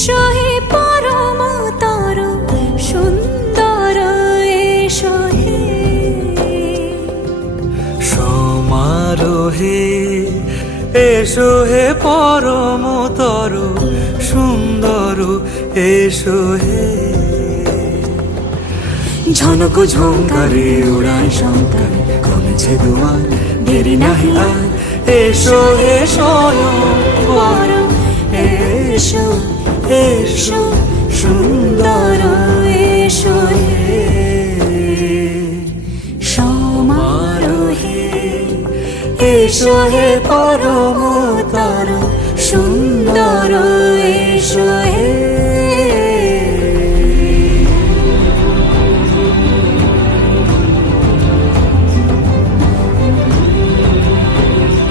এসো হে পরমতর সুন্দর এসো হে সমারোহে এসো হে পরমতর সুন্দর এসো হে ঝনক ঝঙ্কারে উড়ায় শঙ্কারে কমেছে দুয়ার দেরি নাহি আর এসো হে স্বয়ং বর এসো এসো সুন্দর এসো হে সমারোহে এসো হে পরমতর সুন্দর এসো